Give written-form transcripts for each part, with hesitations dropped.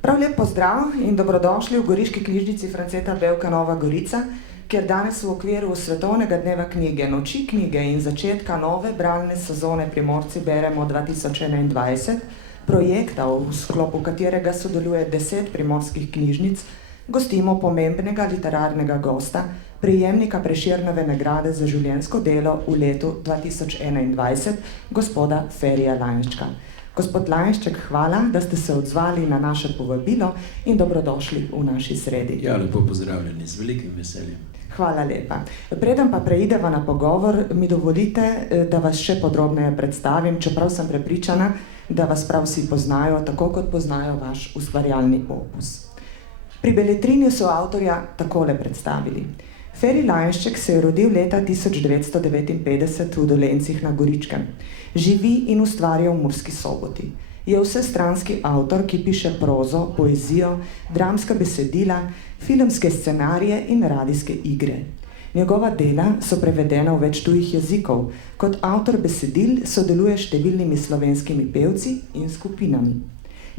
Prav lep pozdrav in dobrodošli v Goriški knjižnici Franceta Bevka Nova Gorica, kjer danes v okviru Svetovnega dneva knjige, Noči knjige in začetka nove bralne sezone Primorci beremo 2021, projekta, v sklopu katerega sodeluje 10 primorskih knjižnic, gostimo pomembnega literarnega gosta, prejemnika Prešernove nagrade za življenjsko delo v letu 2021, gospoda Ferija Lainščka. Gospod Lainšček, hvala, da ste se odzvali na naše povabilo in dobrodošli v naši sredi. Ja, lepo pozdravljeni, z velikim veseljem. Hvala lepa. Preden pa preideva na pogovor, mi dovolite, da vas še podrobneje predstavim, čeprav sem prepričana, da vas prav vsi poznajo, tako kot poznajo vaš ustvarjalni opus. Pri Beletrini so avtorja takole predstavili. Feri Lainšček se je rodil leta 1959 v Dolencih na Goričkem. Živi in ustvarja v Murski Soboti. Je vsestranski avtor, ki piše prozo, poezijo, dramska besedila, filmske scenarije in radijske igre. Njegova dela so prevedena v več tujih jezikov. Kot avtor besedil sodeluje s številnimi slovenskimi pevci in skupinami.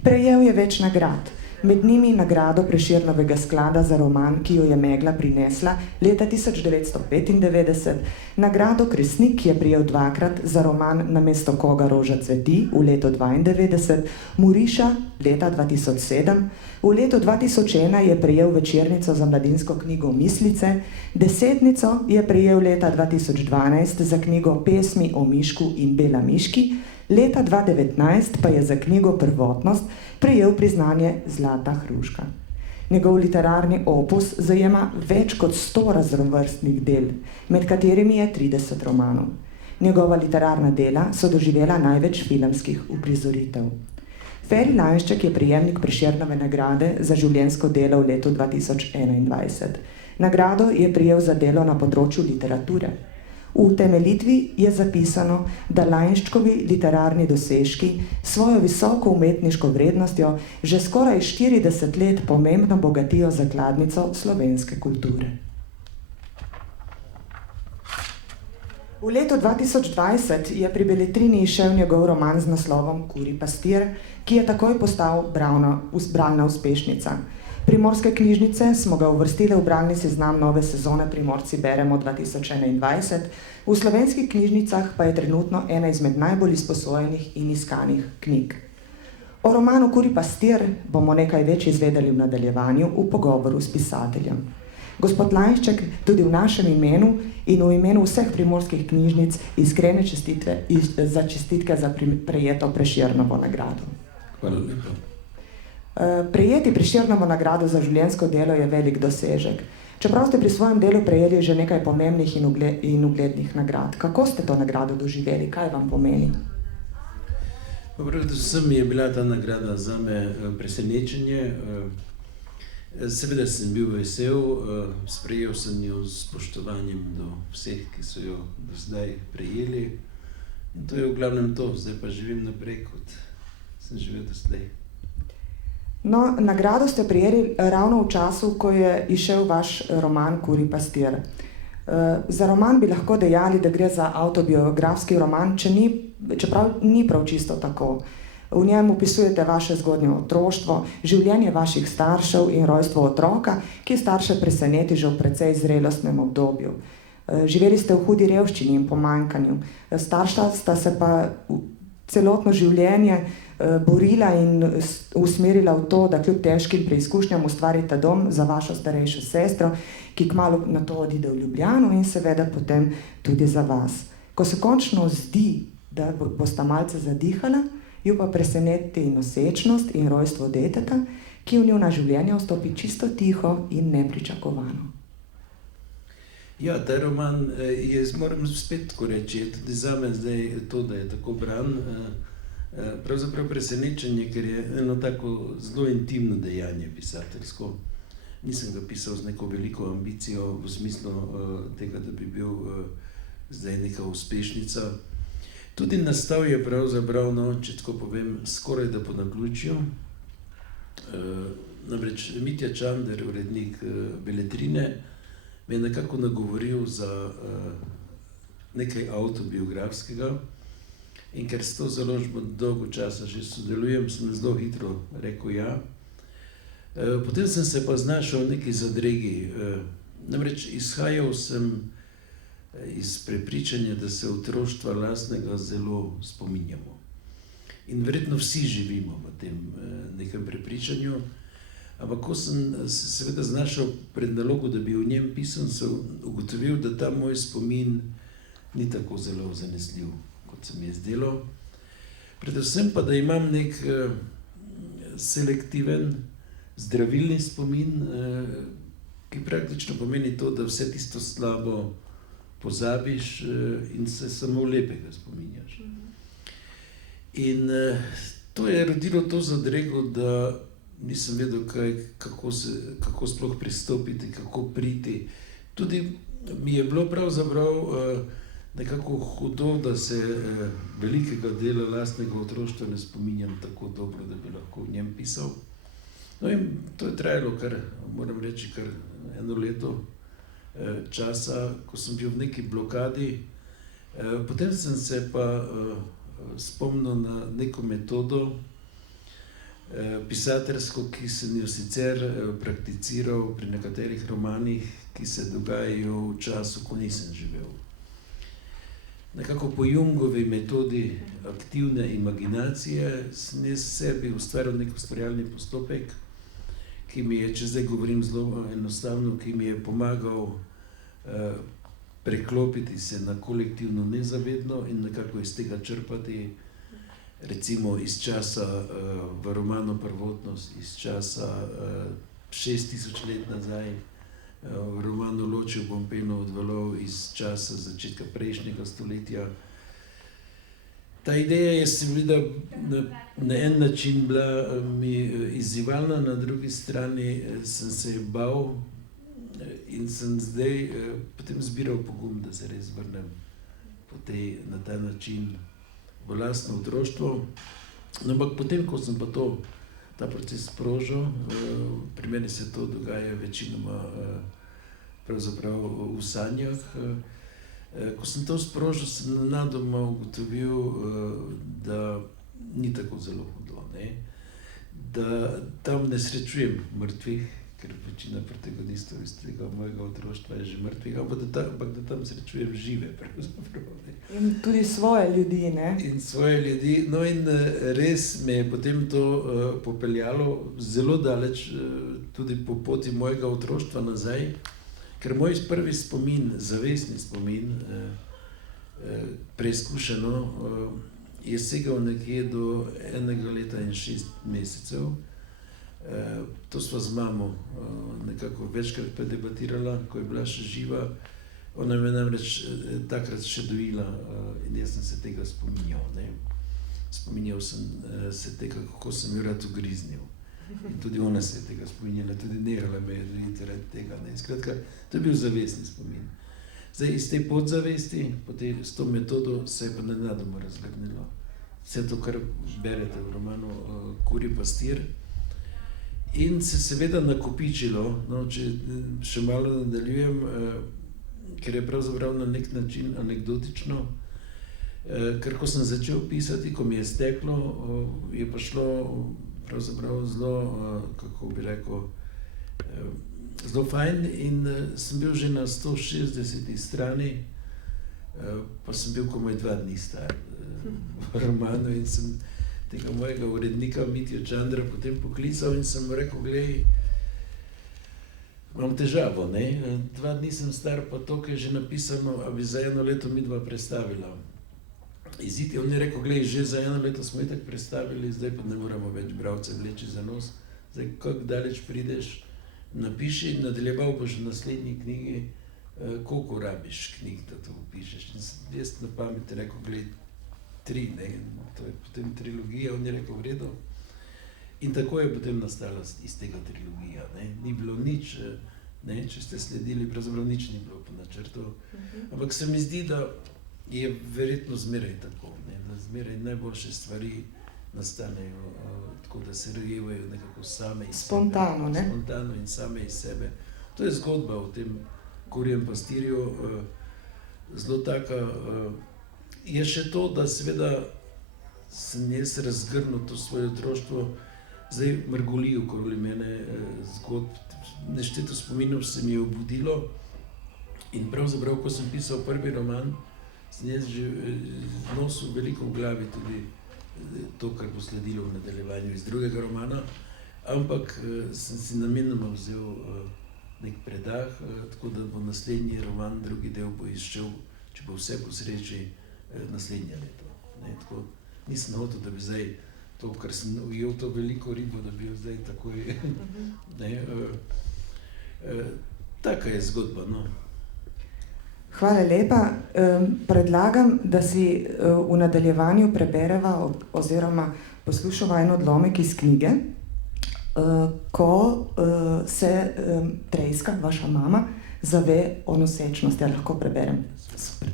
Prejel je več nagrad. Med njimi nagrado Prešernovega sklada za roman, ki jo je Megla prinesla leta 1995, nagrado Kresnik, ki je prejel dvakrat za roman Namesto koga roža cveti v letu 1992, Muriša leta 2007, v letu 2001 je prejel Večernico za mladinsko knjigo Mislice, Desetnico je prejel leta 2012 za knjigo Pesmi o Mišku in Bela miški, leta 2019 pa je za knjigo Prvotnost prejel priznanje Zlata hruška. Njegov literarni opus zajema več kot 100 raznovrstnih del, med katerimi je 30 romanov. Njegova literarna dela so doživela največ filmskih uprizoritev. Feri Lainšček je prejemnik Prešernove nagrade za življenjsko delo v letu 2021. Nagrado je prejel za delo na področju literature. V utemeljitvi je zapisano, da Lainščkovi literarni dosežki svojo visoko umetniško vrednostjo že skoraj 40 let pomembno bogatijo zakladnico slovenske kulture. V letu 2020 je pri Beletrini izšel njegov roman z naslovom Kurji pastir, ki je takoj postal bralna uspešnica. Primorske knjižnice smo ga uvrstile v bralni seznam nove sezone Primorci beremo 2021, v slovenskih knjižnicah pa je trenutno ena izmed najbolj izposojenih in iskanih knjig. O romanu Kurji pastir bomo nekaj več izvedeli v nadaljevanju v pogovoru s pisateljem. Gospod Lainšček, tudi v našem imenu in v imenu vseh primorskih knjižnic iskrene čestitke za prejeto Prešernovo nagrado. Hvala lepa. Prejeti Prešernovo nagrado za življenjsko delo je velik dosežek. Čeprav ste pri svojem delu prejeli že nekaj pomembnih in uglednih nagrad. Kako ste to nagrado doživeli? Kaj vam pomeni? Predvsem je bila ta nagrada zame presenečenje. Seveda sem bil vesel, sprejel sem jo s spoštovanjem do vseh, ki so jo do zdaj prejeli. In to je v glavnem to, zdaj pa živim naprej, kot sem živel do zdaj. No, nagrado ste prejeli ravno v času, ko je izšel vaš roman Kurji pastir. Za roman bi lahko dejali, da gre za avtobiografski roman, čeprav ni prav čisto tako. V njem opisujete vaše zgodnje otroštvo, življenje vaših staršev in rojstvo otroka, ki starše preseneti že v precej zrelostnem obdobju. Živeli ste v hudi revščini in pomanjkanju. Starša sta se pa celotno življenje borila in usmerila v to, da kljub težkim preizkušnjam ustvarite dom za vašo starejšo sestro, ki kmalu na to odide v Ljubljano in seveda potem tudi za vas. Ko se končno zdi, da bosta malce zadihala, ju pa preseneti nosečnost in rojstvo deteta, ki v njuna življenja vstopi čisto tiho in nepričakovano. Ja, ta roman je, moram spet tako reči, je tudi zame zdaj to, da je tako bran, pravzaprav presenečenje, ker je eno tako zelo intimno dejanje pisateljsko. Nisem ga pisal z neko veliko ambicijo v smislu tega, da bi bil zdaj neka uspešnica. Tudi nastal je pravzaprav, no, če tako povem, skoraj da po naključju. Namreč Mitja Čander, urednik Beletrine, me je nekako nagovoril za nekaj avtobiografskega. In ker s to založbo dolgo časa že sodelujem, sem zelo hitro rekel ja. Potem sem se pa znašel v neki zadregi. Namreč izhajal sem iz prepričanja, da se otroštva lastnega zelo spominjamo. In verjetno vsi živimo v tem nekem prepričanju, ampak ko sem se seveda znašel pred nalogo, da bi o njem pisal, sem ugotovil, da ta moj spomin ni tako zelo zanesljiv, kot se mi je zdelo. Predvsem pa, da imam nek selektiven, zdravilni spomin, ki praktično pomeni to, da vse tisto slabo pozabiš in se samo lepega spominjaš. In to je rodilo to zadrego, da nisem vedel, kako sploh pristopiti, kako priti. Tudi mi je bilo pravzaprav nekako hudo, da se velikega dela lastnega otroštva ne spominjam tako dobro, da bi lahko v njem pisal. No in to je trajalo kar, moram reči, kar 1 leto časa, ko sem bil v neki blokadi. Potem sem se pa spomnil na neko metodo pisateljsko, ki sem jo sicer prakticiral pri nekaterih romanih, ki se dogajajo v času, ko nisem živel. Nekako po Jungovi metodi aktivne imaginacije sem jaz sebi ustvaril nek ustvarjalni postopek, ki mi je, če zdaj govorim zelo enostavno, ki mi je pomagal preklopiti se na kolektivno nezavedno in nekako iz tega črpati, recimo iz časa v romanu Prvotnost, iz časa 6000 let nazaj, v romanu Ločil bom peno od valov iz časa začetka prejšnjega stoletja. Ta ideja je seveda na en način bila mi izzivalna, na drugi strani sem se bal in sem zdaj potem zbiral pogum, da se res vrnem na ta način v lastno otroštvo. No, ampak potem, ko sem pa ta proces sprožil, pri meni se to dogaja večinoma pravzaprav v sanjah. Ko sem to sprožil, sem nenadoma ugotovil, da ni tako zelo hudo, ne? Da tam ne srečujem mrtvih, ker večina protagonistov iz tega mojega otroštva je že mrtvih, ampak da tam srečujem žive pravzaprav. In tudi svoje ljudi, ne? In svoje ljudi. No in res me je potem to popeljalo zelo daleč, tudi po poti mojega otroštva nazaj, ker moj prvi spomin, zavestni spomin, preizkušeno, je segal nekje do 1 leta in 6 mesecev. To sva z mamo nekako večkrat predebatirala, ko je bila še živa. Ona me namreč takrat še dojila in jaz sem se tega spominjal, ne. Spominjal sem se tega, kako sem jo rad ugriznil. In tudi ona se je tega spominjala, tudi nehala me je dojiti rad tega, ne. Skratka, to je bil zavestni spomin. Zdaj, iz te podzavesti, s to metodo se je pa nenadoma razgrnilo. Vse to, kar berete v romanu Kurji pastir. In se seveda nakopičilo, no, če še malo nadaljujem, ker je pravzaprav na nek način anekdotično, ker ko sem začel pisati, ko mi je steklo, je pa šlo pravzaprav zelo, kako bi rekel, zelo fajn in sem bil že na 160. strani, pa sem bil komaj 2 dni star v romanu in sem tega mojega urednika Mitjo Čandra potem poklical in sem mu rekel, glej, imam težavo, ne, 2 dni sem star, pa to, kaj je že napisano, a bi za 1 leto midva prestavila. Izid je, on je rekel, glej, že za 1 leto smo itak prestavili, zdaj pa ne moramo več bralce vleči za nos, zdaj kako daleč prideš, napiši in nadaljeval boš v naslednji knjigi, koliko rabiš knjig, da to opišeš. In jaz na pamet rekel, glej, 3, ne, to je potem trilogija, on je rekel, v redu. In tako je potem nastala iz tega trilogija, ne, ni bilo nič, ne, če ste sledili, pravzaprav nič ni bilo po načrtu, ampak se mi zdi, da je verjetno zmeraj tako, ne, da zmeraj najboljše stvari nastanejo tako, da se rojevajo nekako same iz spontano, sebe. ne? Spontano in same iz sebe. To je zgodba o tem Kurjem pastirju, zelo taka. Je še to, da seveda sem jaz razgrnil to svoje otroštvo zdaj mrgoli okoli mene zgodb, nešteto spominov se mi je obudilo in pravzaprav, ko sem pisal prvi roman, sem jaz že nosil veliko v glavi tudi to, kar bo sledilo v nadaljevanju iz drugega romana, ampak sem si namenoma vzel nek predah, tako da bo naslednji roman, drugi del bo izšel, če bo vse po sreči, naslednje leto. Ne, tako, nisem hotel, da bi zdaj to, kar sem ujel to veliko ribo, da bi jo zdaj takoj, ne, taka je zgodba, no. Hvala lepa. Predlagam, da si v nadaljevanju prebereva oziroma poslušava en odlomek iz knjige, ko se Trejska, vaša mama, zave o nosečnosti. Ja, lahko preberem. Super.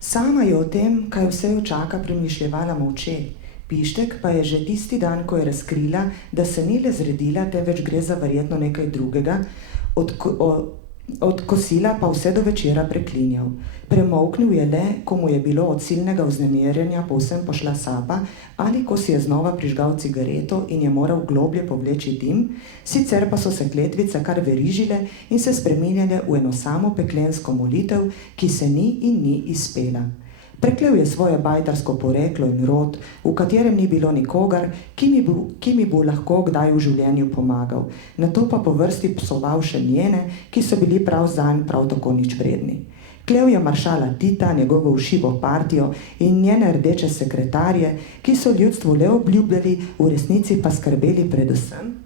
Sama je o tem, kaj vse jo čaka, premišljevala molče. Pištek pa je že tisti dan, ko je razkrila, da se ni le zredila, temveč gre za verjetno nekaj drugega, od kosila pa vse do večera preklinjal. Premolknil je le, ko mu je bilo od silnega vznemirjenja povsem pošla sapa, ali ko si je znova prižgal cigareto in je moral globlje povleči dim, sicer pa so se kletvice kar verižile in se spreminjale v eno samo peklensko molitev, ki se ni in ni izpela. Preklel je svoje bajtarsko poreklo in rod, v katerem ni bilo nikogar, ki mi bo lahko kdaj v življenju pomagal, nato pa po vrsti psoval še njene, ki so bili prav zanj prav tako nič vredni. Klel je maršala Tita, njegovo ušivo partijo in njene rdeče sekretarje, ki so ljudstvu le obljubljali, v resnici pa skrbeli predvsem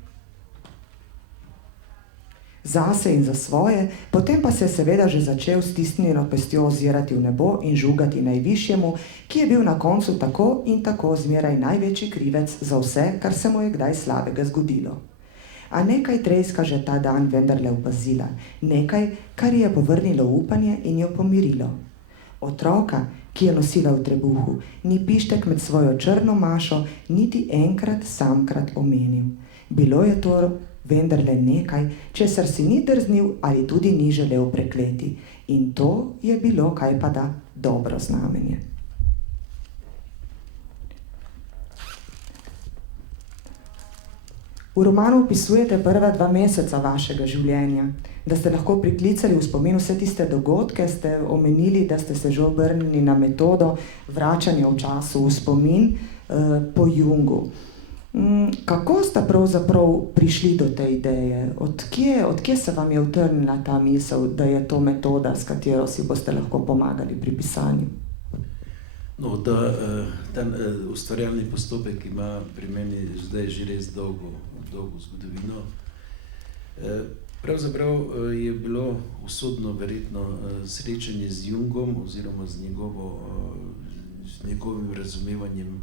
zase in za svoje, potem pa se je seveda že začel s stisnjeno pestjo ozirati v nebo in žugati najvišjemu, ki je bil na koncu tako in tako zmeraj največji krivec za vse, kar se mu je kdaj slabega zgodilo. A nekaj Trejska že ta dan vendarle opazila, nekaj, kar ji je povrnilo upanje in jo pomirilo. Otroka, ki je nosila v trebuhu, ni Pištek med svojo črno mašo niti enkrat samkrat omenil. Bilo je to vendarle nekaj, česar si ni drznil ali tudi ni želel prekleti. In to je bilo kajpada dobro znamenje. V romanu opisujete prva 2 meseca vašega življenja. Da ste lahko priklicali v spomin vse tiste dogodke, ste omenili, da ste se že obrnili na metodo vračanja v času v spomin po Jungu. Kako ste pravzaprav prišli do te ideje? Odkje se vam je utrnila ta misel, da je to metoda, s katero si boste lahko pomagali pri pisanju? No, ta ustvarjalni postopek ima pri meni zdaj že res dolgo zgodovino. Pravzaprav je bilo usodno verjetno srečanje z Jungom oziroma z njegovim razumevanjem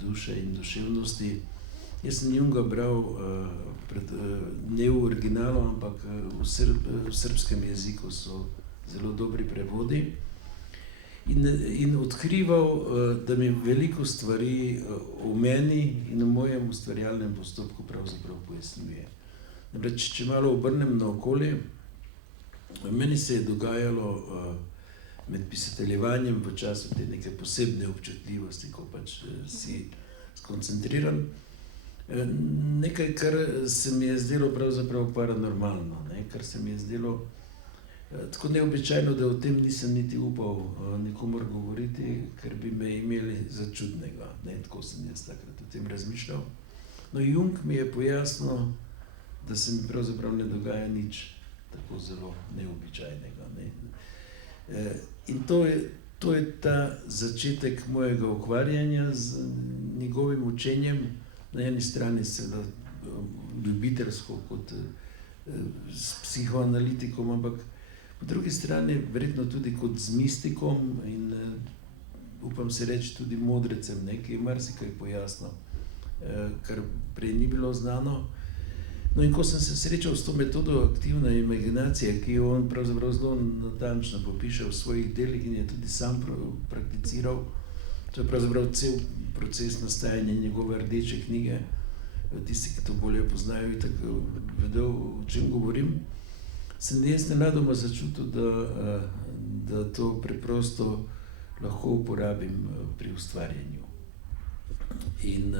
duše in duševnosti. Jaz sem Junga bral ne v originalu, ampak v srbskem jeziku so zelo dobri prevodi in odkrival, da mi veliko stvari o meni in o mojem ustvarjalnem postopku pravzaprav pojasnjuje. Namreč, če malo obrnem naokoli, meni se je dogajalo med pisateljevanjem v času te neke posebne občutljivosti, ko pač si skoncentriran, nekaj, kar se mi je zdelo pravzaprav paranormalno, ne? Kar se mi je zdelo tako neobičajno, da o tem nisem niti upal nikomur govoriti, ker bi me imeli za čudnega, ne? Tako sem jaz takrat o tem razmišljal. No, Jung mi je pojasnil, da se mi pravzaprav ne dogaja nič tako zelo neobičajnega, ne? In to je ta začetek mojega ukvarjanja z njegovim učenjem, na eni strani seveda ljubiteljsko kot s psihoanalitikom, ampak po drugi strani verjetno tudi kot z mistikom in upam se reči tudi modrecem, ki je marsikaj pojasnil, kar prej ni bilo znano. No, in ko sem se srečal s to metodo aktivne imaginacije, ki jo on pravzaprav zelo natančno popiše v svojih delih in je tudi sam prakticiral, to je pravzaprav cel proces nastajanja njegove rdeče knjige. Tisti, ki to bolje poznajo, itak vedo, o čem govorim. sem jaz nenadoma začutil, da to preprosto lahko uporabim pri ustvarjanju. In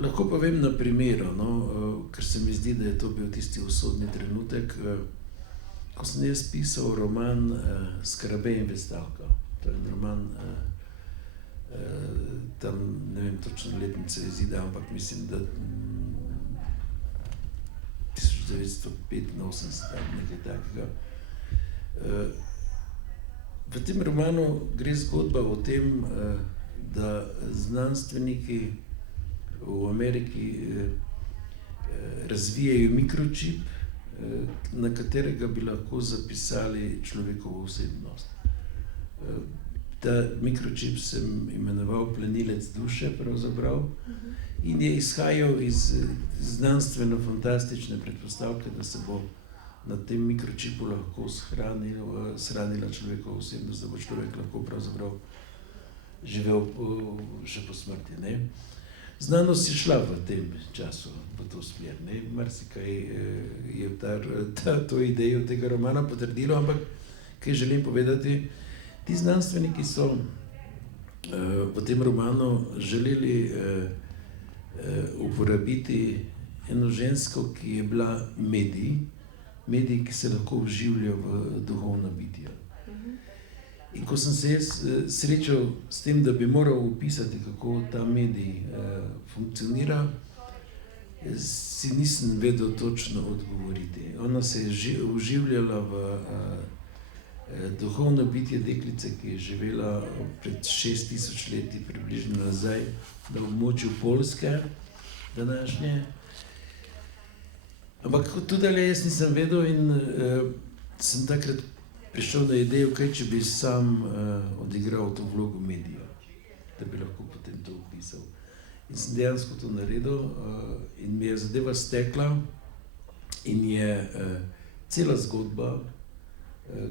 lahko povem na primeru, ker se mi zdi, da je to bil tisti usodni trenutek, ko sem jaz pisal roman Skarabej in Vestalka. To je roman, tam ne vem točno letnice izida, ampak mislim, da 1985, nekaj takega. V tem romanu gre zgodba o tem, da znanstveniki v Ameriki razvijajo mikročip, na katerega bi lahko zapisali človekovo osebnost. Ta mikročip sem imenoval plenilec duše pravzaprav in je izhajal iz znanstveno-fantastične predpostavke, da se bo na tem mikročipu lahko shranila človekova osebnost, da bo človek lahko pravzaprav živel še po smrti. Ne? Znanost je šla v tem času v to smer. Marsikaj je to idejo tega romana potrdilo, ampak kaj želim povedati, ti znanstveniki so v tem romanu želeli uporabiti eno žensko, ki je bila medij, ki se lahko vživlja v duhovna bitja. In ko sem se jaz srečal s tem, da bi moral opisati, kako ta medij funkcionira, si nisem vedel točno odgovoriti. Ona se je vživljala v duhovno bitje deklice, ki je živela pred 6000 leti približno nazaj na območju Poljske današnje. Ampak tudi jaz nisem vedel in sem takrat prišel na idejo, kaj če bi sam odigral to vlogo medija, da bi lahko potem to opisal. In sem dejansko to naredil in mi je zadeva stekla in je cela zgodba,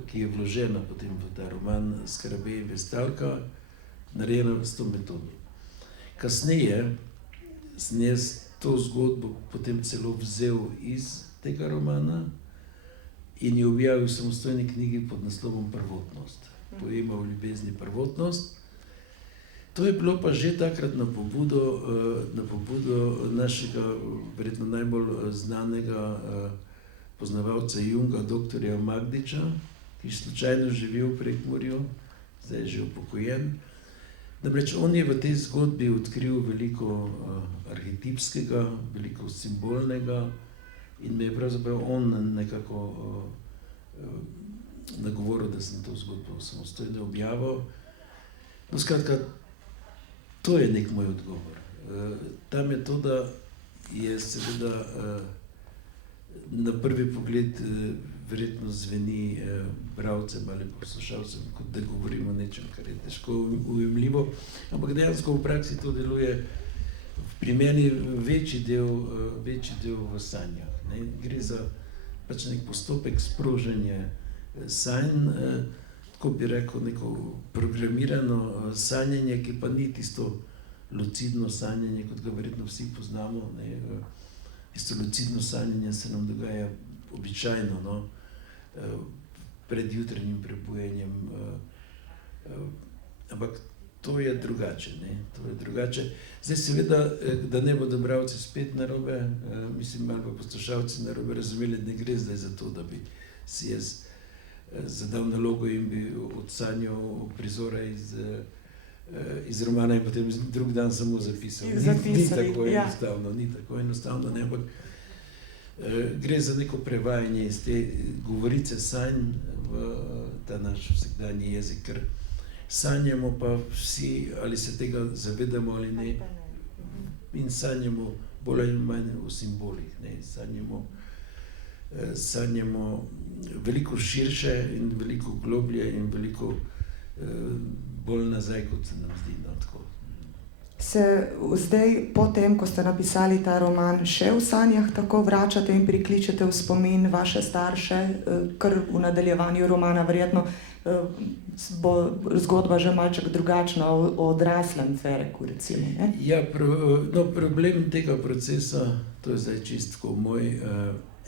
ki je vložena potem v ta roman Skarabej in Vestalka, narejena s to metodo. Kasneje sem jaz to zgodbo potem celo vzel iz tega romana in je objavil v samostojni knjigi pod naslovom Prvotnost. Poema o ljubezni Prvotnost. To je bilo pa že takrat na pobudo našega verjetno najbolj znanega poznavalca Junga, doktorja Magdiča, ki slučajno živi v Prekmurju, zdaj je že upokojen. Namreč on je v tej zgodbi odkril veliko arhetipskega, veliko simbolnega in me je pravzaprav on nekako nagovoril, da sem to zgodbo samostojno objavil. No, skratka, to je nek moj odgovor. Ta metoda je seveda na prvi pogled verjetno zveni bralcem ali poslušalcem, kot da govorimo o nečem, kar je težko ujemljivo, ampak dejansko v praksi to deluje pri meni večji del v sanjah. Gre za pač nek postopek sproženja sanj, tako bi rekel, neko programirano sanjanje, ki pa ni tisto lucidno sanjanje, kot ga verjetno vsi poznamo. Tisto lucidno sanjanje se nam dogaja običajno, pred jutranjim prebujenjem, ampak to je drugače. To je drugače. Zdaj seveda, da ne bodo bralci spet narobe, mislim, ali pa poslušalci narobe razumeli, ne gre zdaj za to, da bi si jaz zadal nalogo in bi odsanjal prizore iz romana in potem drug dan samo zapisal. Ni tako enostavno, ne, ampak gre za neko prevajanje iz te govorice sanj v ta naš vsakdanji jezik, ker sanjamo pa vsi, ali se tega zavedamo ali ne, in sanjamo bolj ali manj v simbolih. Sanjamo veliko širše in veliko globlje in veliko bolj nazaj, kot se nam zdi. Tako. Se zdaj, potem, ko ste napisali ta roman, še v sanjah tako vračate in prikličete v spomin vaše starše, kar v nadaljevanju romana verjetno bo zgodba že malček drugačna o odraslem Fereku, recimo, ne? Ja, problem tega procesa, to je zdaj čistko moj,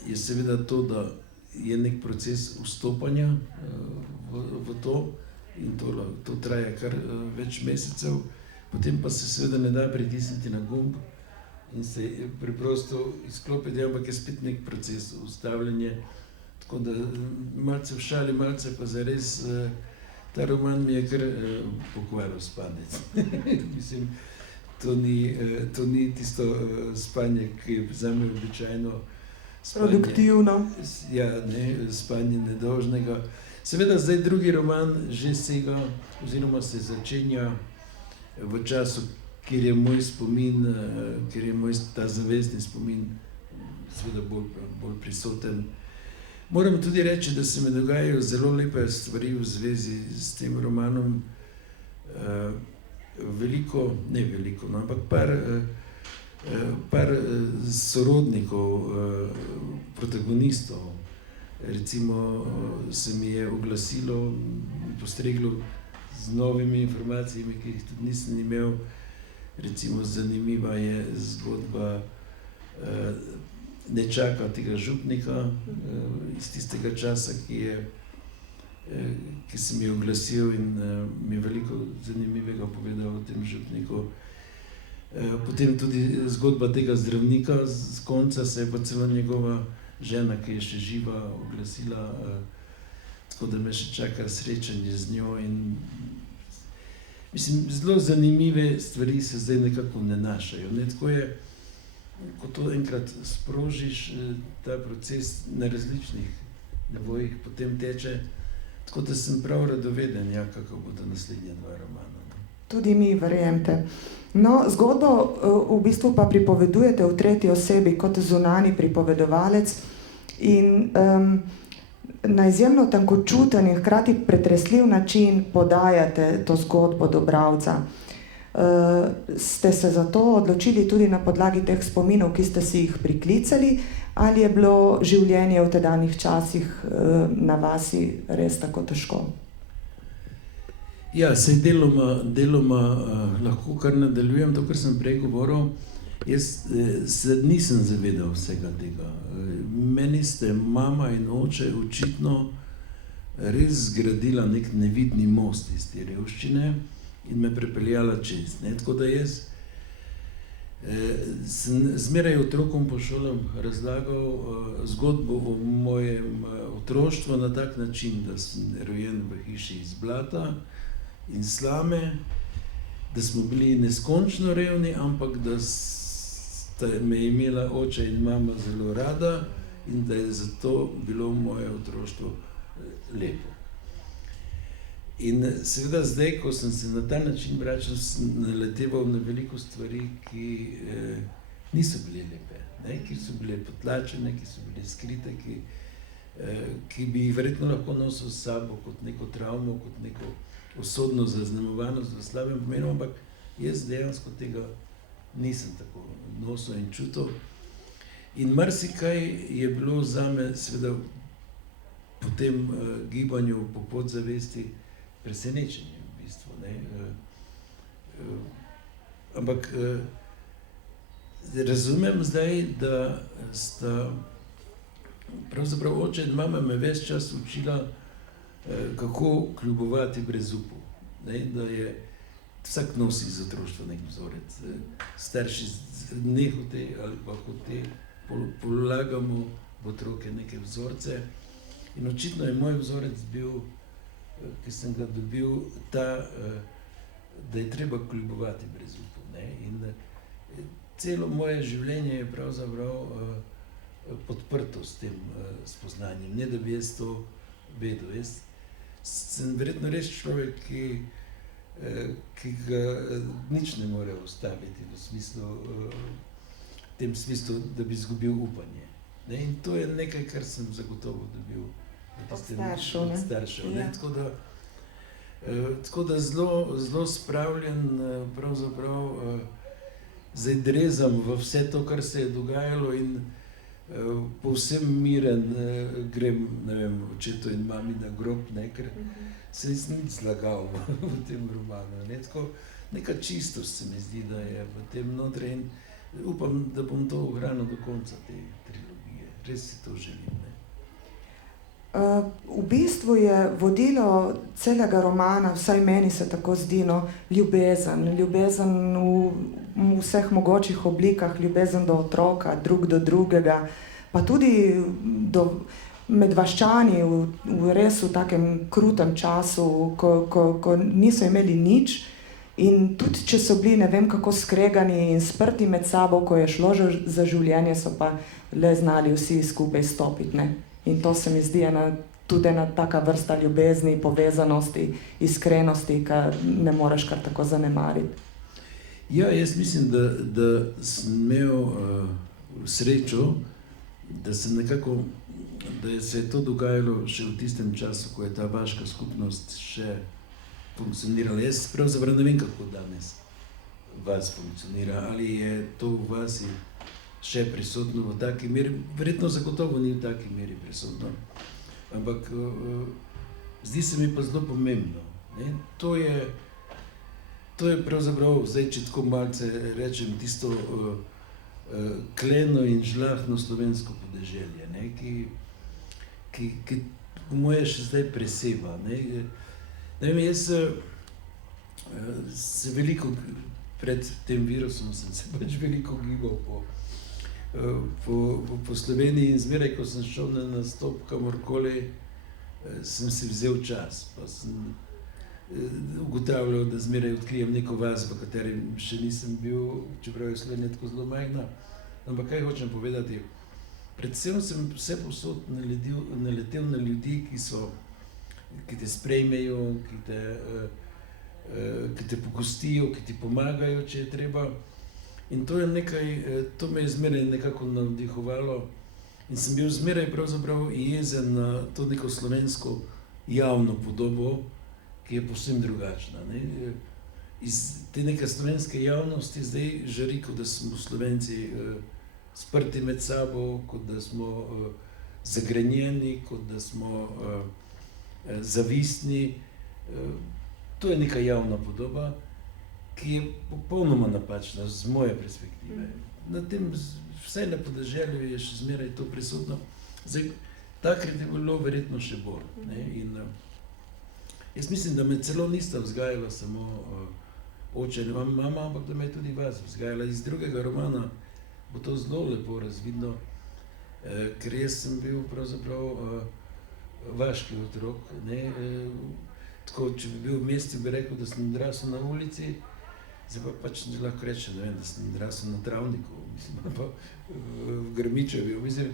je seveda to, da je nek proces vstopanja v to in to traja kar več mesecev, potem pa se seveda ne da pritisniti na gumb in se preprosto izklopiti, ampak je spet nek proces ustavljanja. Tako da malce v šali, malce pa zares ta roman mi je kar pokvaril spanec. Mislim, to ni tisto spanje, ki je zame običajno spanje. Produktivno. Ja, ne, spanje nedolžnega. Seveda zdaj drugi roman že sega oziroma se začenja v času, kjer je moj spomin, kjer je moj ta zavestni spomin seveda bolj prisoten. Moram tudi reči, da se mi dogajajo zelo lepe stvari v zvezi s tem romanom. Ne veliko, no, ampak par sorodnikov, protagonistov, recimo se mi je oglasilo, postreglo z novimi informacijami, ki jih tudi nisem imel. Recimo zanimiva je zgodba nečaka tega župnika iz tistega časa, ki se mi je oglasil in mi veliko zanimivega povedal o tem župniku. Potem tudi zgodba tega zdravnika, z konca se je pa celo njegova žena, ki je še živa, oglasila, tako da me še čaka srečanje z njo in mislim, zelo zanimive stvari se zdaj nekako nanašajo. Ne, tako je, ko to enkrat sprožiš, ta proces na različnih nivojih potem teče, tako da sem prav radoveden, ja, kako bodo naslednja dva romana. Tudi mi, verjemte. No, zgodbo v bistvu pa pripovedujete v tretji osebi kot zunanji pripovedovalec in na izjemno tankočuten in hkrati pretresljiv način podajate to zgodbo do bralca. Ste se zato odločili tudi na podlagi teh spominov, ki ste si jih priklicali, ali je bilo življenje v tedanjih časih na vasi res tako težko? Ja, sej deloma lahko kar nadaljujem to, kar sem prej govoril. Jaz se nisem zavedal vsega tega. Meni ste mama in oče očitno res zgradila nek nevidni most iz te revščine in me prepeljala čez. Ne? Tako da jaz sem zmeraj otrokom po šolam razlagal zgodbo o mojem otroštvu na tak način, da sem rojen v hiši iz blata in slame, da smo bili neskončno revni, ampak da sta me imela oče in mama zelo rada in da je zato bilo moje otroštvo lepo. In seveda zdaj, ko sem se na ta način vračal, sem naleteval na veliko stvari, ki niso bile lepe, ne? Ki so bile potlačene, ki so bile skrite, ki bi jih verjetno lahko nosil s sabo kot neko travmo, kot neko usodno zaznamovanost v slabem pomenu, ampak jaz dejansko tega nisem tako nosil in čutil. In marsikaj je bilo zame seveda po tem gibanju po podzavesti presenečenje v bistvu, ne. Ampak razumem zdaj, da sta pravzaprav oče in mama me ves čas učila, kako kljubovati brezupu, ne, da je vsak nosi iz otroštva nek vzorec. Starši nehote ali pa hote polagamo v otroke neke vzorce in očitno je moj vzorec bil, ki sem ga dobil, ta, da je treba kljubovati brezupu, ne, in celo moje življenje je pravzaprav podprto s tem spoznanjem, ne da bi jaz to vedel. Jaz sem verjetno res človek, ki ga nič ne more ustaviti v tem smislu, da bi izgubil upanje. Ne? In to je nekaj, kar sem zagotovo dobil od staršev, ne? Tako da zelo spravljen pravzaprav zdaj drezam v vse to, kar se je dogajalo in povsem miren grem, ne vem, očetu in mami na grob, ne, ker se nisem nič zlagal v tem romanu, ne, tako neka čistost se mi zdi, da je v tem notri in upam, da bom to ohranil do konca te trilogije. res si to želim. Ne. V bistvu je vodilo celega romana, vsaj meni se tako zdi, no, ljubezen. Ljubezen v vseh mogočih oblikah, ljubezen do otroka, drug do drugega, pa tudi med vaščani v res v takem krutem času, ko niso imeli nič. In tudi, če so bili ne vem kako skregani in sprti med sabo, ko je šlo za življenje, so pa le znali vsi skupaj stopiti, ne. In to se mi zdi tudi ena taka vrsta ljubezni, povezanosti, iskrenosti, ki ne moreš kar tako zanemariti. Ja, jaz mislim, da sem imel srečo, da se je to dogajalo še v tistem času, ko je ta vaška skupnost še funkcionirala. Jaz pravzaprav ne vem, kako danes vas funkcionira, ali je to v vasi še prisotno v taki meri, verjetno zagotovo ni v taki meri prisotno, ampak zdi se mi pa zelo pomembno. Ne? To je pravzaprav, zdaj če tako malce rečem, tisto kleno in žlahno slovensko podeželje, ne? Ki po moje še zdaj preseva. Ne vem, jaz se veliko, pred tem virusom sem se pač veliko gibal po Sloveniji in zmeraj, ko sem šel na nastop kamorkoli, sem si vzel čas, pa sem ugotavljal, da zmeraj odkrijem neko vas, v kateri še nisem bil, čeprav je Slovenija tako zelo majhna. Ampak kaj hočem povedati? Predvsem sem vse povsod naletel na ljudi, ki te sprejmejo, ki te pogostijo, ki ti pomagajo, če je treba. In to je nekaj, to me je zmeraj nekako navdihovalo in sem bil zmeraj pravzaprav jezen na to neko slovensko javno podobo, ki je povsem drugačna. Ne? Iz te neke slovenske javnosti zdaj žari, kot da smo Slovenci sprti med sabo, kot da smo zagrenjeni, kot da smo zavistni. To je neka javna podoba, ki je popolnoma napačna z moje perspektive. Na tem, vsaj na podeželju je še zmeraj to prisotno. Zdaj, takrat je bilo verjetno še bolj. Ne? In jaz mislim, da me celo nista vzgajala samo oče in mama, ampak da me je tudi vas vzgajala. Iz drugega romana bo to zelo lepo razvidno, ker jaz sem bil pravzaprav vaški otrok. Ne? Tako, če bi bil v mestu, bi rekel, da sem odrasel na ulici, zdaj pa pač lahko rečem, ne vem, da sem odrasel na travniku, mislim, pa v Grmičevi, mislim.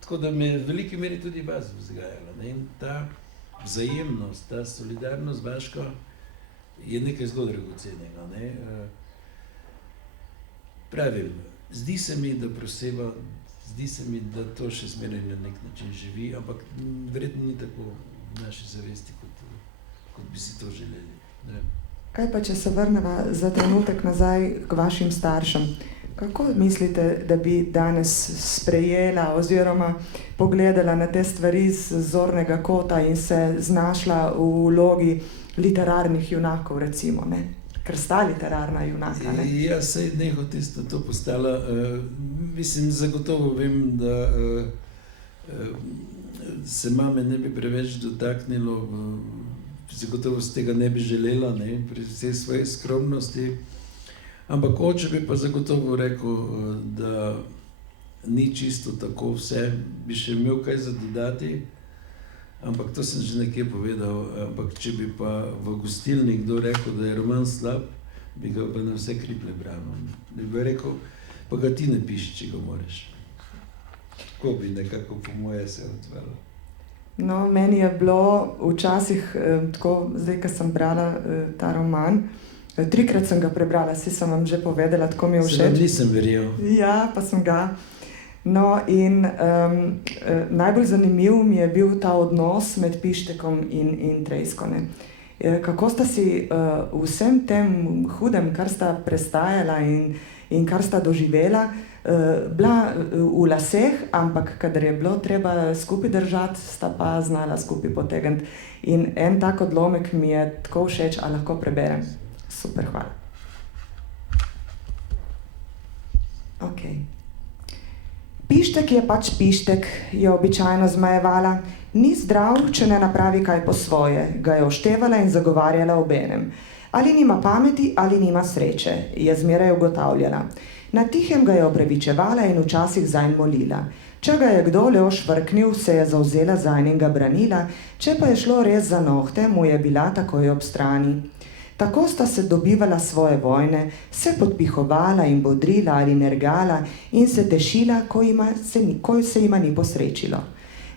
Tako da me v veliki meri tudi vas vzgajala. Ne? In ta vzajemnost, ta solidarnost vaška je nekaj zelo dragocenega. Ne? Pravim, zdi se mi, da proseva, zdi se mi, da to še zmeraj na nek način živi, ampak verjetno ni tako v naši zavesti, kot bi si to želeli. Ne? Kaj pa, če se vrneva za trenutek nazaj k vašim staršem? Kako mislite, da bi danes sprejela oziroma pogledala na te stvari z zornega kota in se znašla v vlogi literarnih junakov, recimo, ne? Ker sta literarna junaka, ne? Ja, saj nehote sta to postala. Mislim, zagotovo vem, da se mame ne bi preveč dotaknilo, zagotovo z tega ne bi želela, ne, pri vsej svoji skromnosti. Ampak oče bi pa zagotovo rekel, da ni čisto tako vse, bi še imel kaj za dodati, ampak to sem že nekje povedal. Ampak če bi pa v gostilni kdo rekel, da je roman slab, bi ga pa na vse kriple branil. Bi rekel, pa ga ti ne piši, če ga moreš. Tako bi nekako po moje se odvelo. No, meni je bilo včasih tako, zdaj, ko sem brala ta roman, 3-krat sem ga prebrala, saj sem vam že povedala, tako mi je všeč. Se vam nisem verjel. Ja, pa sem ga. No, in najbolj zanimiv mi je bil ta odnos med Pištekom in Trejsko, ne. Kako sta si vsem tem hudem, kar sta prestajala in kar sta doživela, bila v laseh, ampak kadar je bilo treba skupaj držati, sta pa znala skupaj potegniti. In en tak odlomek mi je tako všeč, a lahko preberem. Super, hvala. Pištek je pač pištek, je običajno zmajevala. Ni zdrav, če ne napravi kaj po svoje, ga je oštevala in zagovarjala obenem. Ali nima pameti, ali nima sreče, je zmeraj ugotavljala. Na tihem ga je opravičevala in včasih zanj molila. Če ga je kdo le ošvrknil, se je zavzela zanj in ga branila, če pa je šlo res za nohte, mu je bila takoj ob strani. Tako sta se dobivala svoje vojne, se podpihovala in bodrila ali nergala in se tešila, ko se jima ni posrečilo.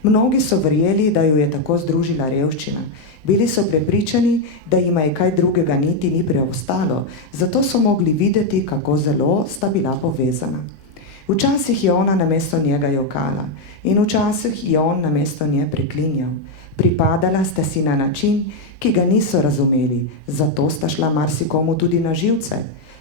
Mnogi so verjeli, da ju je tako združila revščina. Bili so prepričani, da jima je kaj drugega niti ni preostalo, zato so mogli videti, kako zelo sta bila povezana. Včasih je ona namesto njega jokala in včasih je on namesto nje preklinjal. Pripadala sta si na način, ki ga niso razumeli, zato sta šla marsikomu tudi na živce.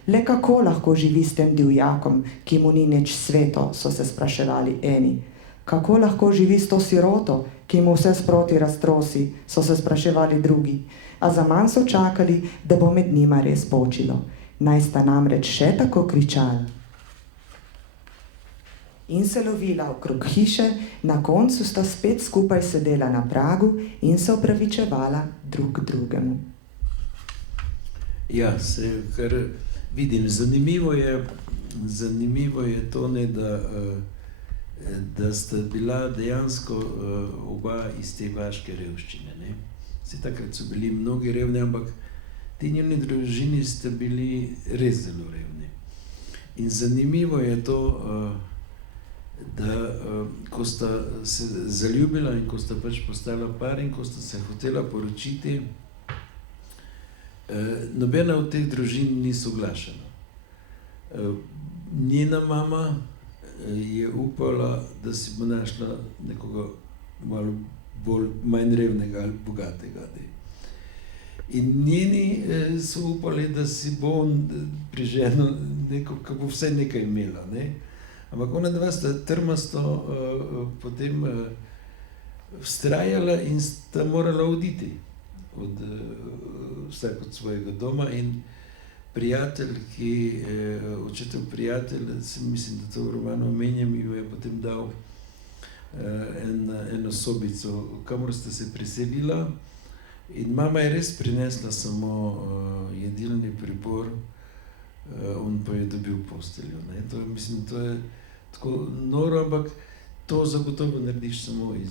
Le kako lahko živi s tem divjakom, ki mu ni nič sveto, so se spraševali eni. Kako lahko živi s to siroto, ki mu vse sproti raztrosi, so se spraševali drugi. A zaman so čakali, da bo med njima res počilo. Naj sta namreč še tako kričali. In se lovila okrog hiše, na koncu sta spet skupaj sedela na pragu in se opravičevala drug drugemu. Ja, kar vidim, zanimivo je to, ne, da sta bila dejansko oba iz te vaške revščine. Ne. Takrat so bili mnogi revni, ampak ti njeni družini sta bili res zelo revni. In zanimivo je to, da ko sta se zaljubila in ko sta pač postala par in ko sta se hotela poročiti, nobena od teh družin ni soglašala. Njena mama je upala, da si bo našla nekoga malo manj revnega ali bogatega. In njeni so upali, da si bo on priženil neko, kako bo vse nekaj imela. Ne? Ampak ona dva sta trmasto potem vztrajala in sta morala oditi vsak od svojega doma in prijatelj, očetov prijatelj, mislim, da to v romanu omenjam, jo je potem dal eno sobico, kamor sta se preselila in mama je res prinesla samo jedilni pribor, on pa je dobil posteljo. Ne? Mislim, to je tako noro, ampak to zagotovo narediš samo iz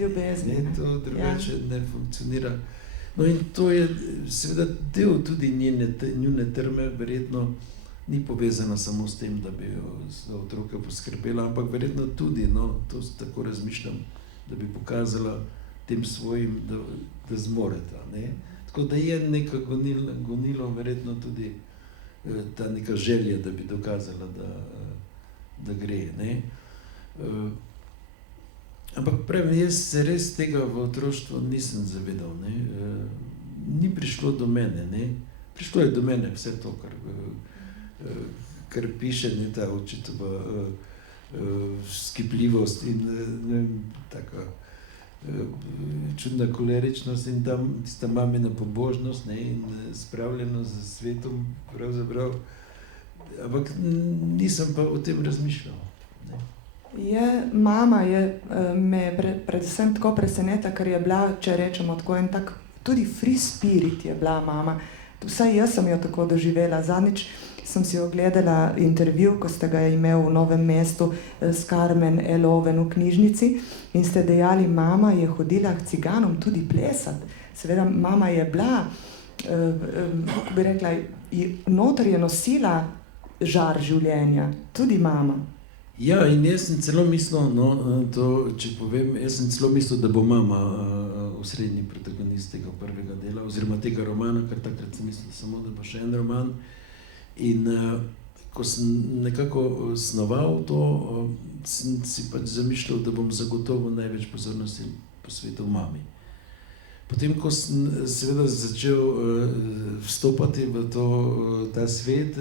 ljubezni. To drugače ne funkcionira. No in to je seveda del tudi njune trme, verjetno ni povezana samo s tem, da bi za otroke poskrbela, ampak verjetno tudi, to tako razmišljam, da bi pokazala tem svojim, da zmoreta. Ne? Tako da je neka gonilo, verjetno tudi ta neka želja, da bi dokazala, da gre. Ne? Ampak pravim, jaz se res tega v otroštvu nisem zavedal. Ne? Ni prišlo do mene. Ne? Prišlo je do mene vse to, kar piše, ne, ta očetova skipljivost in taka čudna koleričnost in tista mamina pobožnost, ne, in spravljenost za svetom pravzaprav. Ampak nisem pa o tem razmišljal. Ne. Mama me predvsem tako presenetila, ker je bila, če rečemo tako, en tak tudi free spirit je bila mama. Vsaj jaz sem jo tako doživela. Zadnjič sem si ogledala intervju, ko ste ga imel v Novem mestu s Carmen Eloven v knjižnici in ste dejali, mama je hodila k ciganom tudi plesati. Seveda, mama je bila, kako bi rekla, noter je nosila žar življenja, tudi mama. Ja, in jaz sem celo mislil, če povem, jaz sem celo mislil, da bo mama osrednji protagonist tega prvega dela, oziroma tega romana, ker takrat sem mislil samo, da bo še en roman. In ko sem nekako snoval to, sem si pač zamišljal, da bom zagotovo največ pozornosti posvetil mami. Potem, ko sem seveda začel vstopati v ta svet,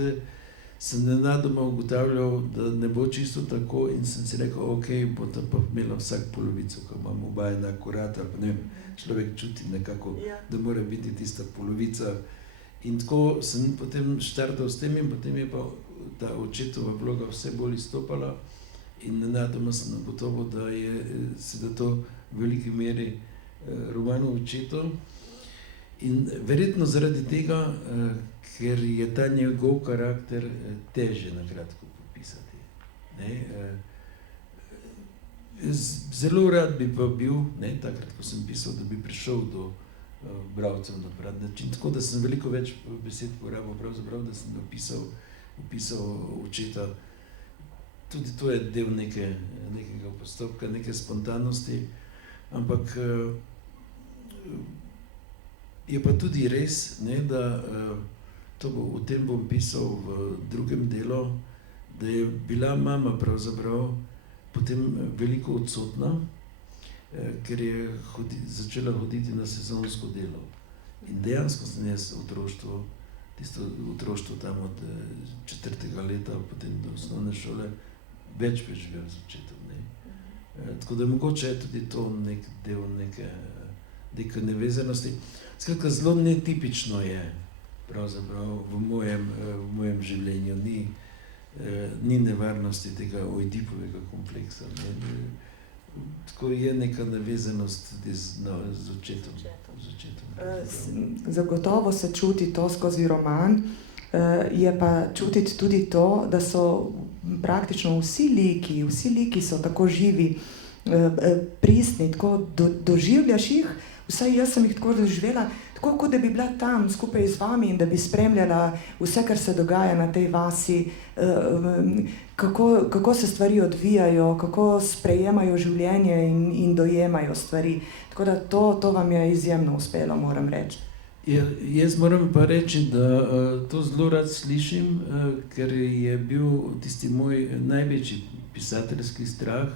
sem nenadoma ugotavljal, da ne bo čisto tako in sem si rekel, ok, bo ta pa imela vsak polovico, ko imam oba enak urat, ali pa ne vem, človek čuti nekako, da mora biti tista polovica. In tako sem potem štartal s tem in potem je pa ta očetova vloga vse bolj izstopala In nenadoma sem ugotovil, da je seveda to v veliki meri roman o očetu. In verjetno zaradi tega, ker je ta njegov karakter težje na kratko popisati. Ne? Zelo rad bi pa bil, ne, takrat, ko sem pisal, da bi prišel do bralcev na prav način, tako da sem veliko več besed porabil, pravzaprav, da sem opisal očeta. Tudi to je del nekega postopka, neke spontanosti, ampak je pa tudi res, ne, da o tem bom pisal v drugem delu, da je bila mama pravzaprav potem veliko odsotna, ker je začela hoditi na sezonsko delo. In dejansko sem jaz tisto otroštvo tam od 4. leta, potem do osnovne šole, več preživel z očetom. Ne. Tako da mogoče je tudi to nek del neke nevezanosti. Skratka, zelo netipično je pravzaprav v mojem življenju. Ni nevarnosti tega Oidipovega kompleksa. Ne. Tako je neka navezanost tudi z očetom. Zagotovo se čuti to skozi roman, je pa čutiti tudi to, da so praktično vsi liki so tako živi, pristni, tako doživljaš jih, vsaj jaz sem jih tako doživela, tako kot da bi bila tam skupaj z vami in da bi spremljala vse, kar se dogaja na tej vasi, kako se stvari odvijajo, kako sprejemajo življenje in dojemajo stvari. Tako da to vam je izjemno uspelo, moram reči. Jaz moram pa reči, da to zelo rad slišim, ker je bil tisti moj največji pisateljski strah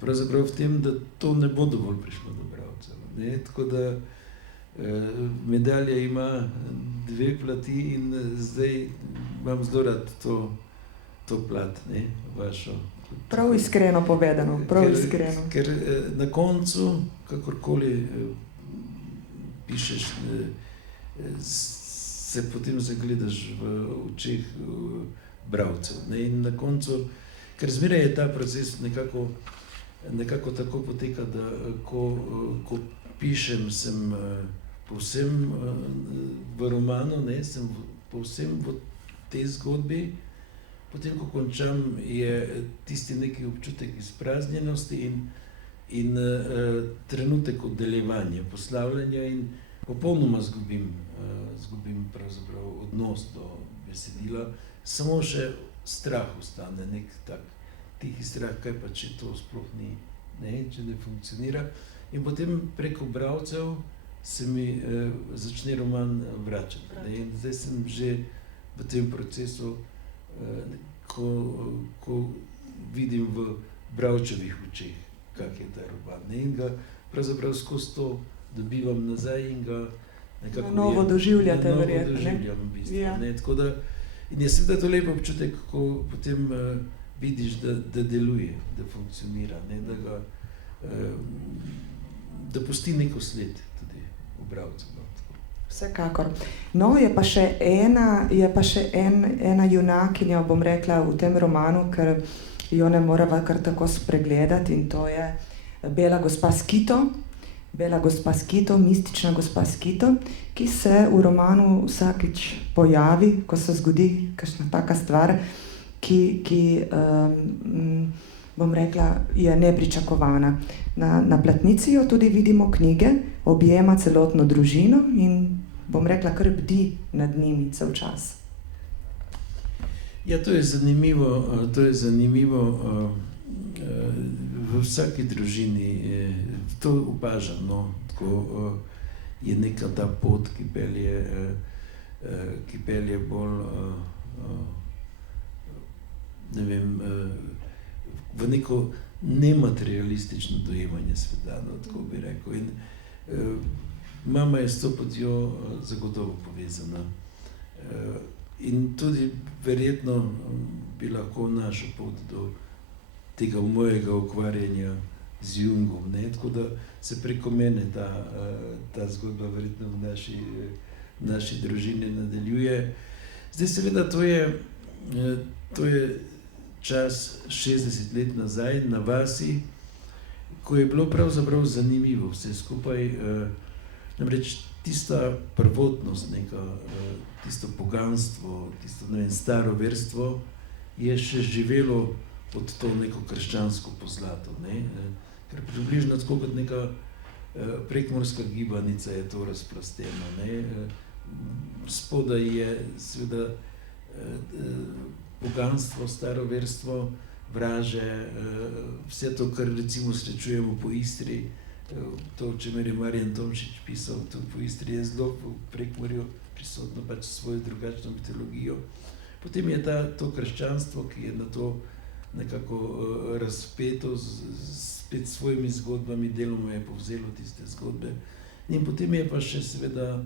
pravzaprav v tem, da to ne bo dovolj prišlo do bralcev. Ne? Tako da medalja ima dve plati in zdaj imam zelo rad to plat, ne, vašo. Prav iskreno povedano, prav iskreno. Ker na koncu, kakorkoli pišeš, se potem zagledaš v očeh bralcev. Ne, in na koncu, ker zmeraj je ta proces nekako tako poteka, da ko pišem, sem povsem v romanu, ne, sem povsem v tej zgodbi, potem, ko končam, je tisti neki občutek izpraznjenosti in trenutek oddaljevanja, poslavljanja in popolnoma zgubim pravzaprav odnos do besedila, samo še strah ostane, nek tak tihi strah, kaj pa če to sploh ni, ne, če ne funkcionira. In potem preko bralcev se mi začne roman vračati. Ne? In zdaj sem že v tem procesu, ko vidim v bralčevih očeh, kak je ta roman. Ne? In ga pravzaprav skozi to dobivam nazaj in ga nekako novo doživljate, verjetno. Novo doživljam v bistvu. Ja. Ne? Tako da, in je seveda to lep občutek, ko potem vidiš, da deluje, da funkcionira, ne? Da pusti neko sled tudi v bralcu. Vsekakor. No, je pa še ena junakinja, bom rekla, v tem romanu, ker jo ne morava kar tako spregledati, in to je Bela gospa Skito. Bela gospa Skito, mistična gospa Skito, ki se v romanu vsakič pojavi, ko se zgodi kakšna taka stvar, ki bom rekla, je nepričakovana. Na platnici jo tudi vidimo knjige, objema celotno družino in bom rekla, kar bdi nad njimi cel čas. Ja, to je zanimivo v vsaki družini, to opažam, no, tako je neka ta pot, ki pelje bolj, ne vem, v neko nematerialistično dojemanje sveta, no, tako bi rekel. In mama je s to potjo zagotovo povezana. In tudi verjetno bi lahko našel pot do tega mojega ukvarjanja z Jungom, ne, tako da se preko mene ta zgodba verjetno v naši družini nadaljuje. Zdaj seveda to je čas 60 let nazaj na vasi, ko je bilo pravzaprav zanimivo vse skupaj. Namreč tista prvotnost, tisto poganstvo, tisto staro verstvo je še živelo pod to neko krščansko pozlato. Ker približno tako kot neka prekmorska gibanica je to razplasteno. Spodaj je seveda poganstvo, staro verstvo, vraže, vse to, kar recimo srečujemo po Istri, to, o čemer je Marjan Tomšič pisal, to po Istri je zelo v Prekmorju prisotno pač svojo drugačno mitologijo. Potem je to krščanstvo, ki je na to nekako razpeto spet s svojimi zgodbami, deloma je povzelo tiste zgodbe. In potem je pa še seveda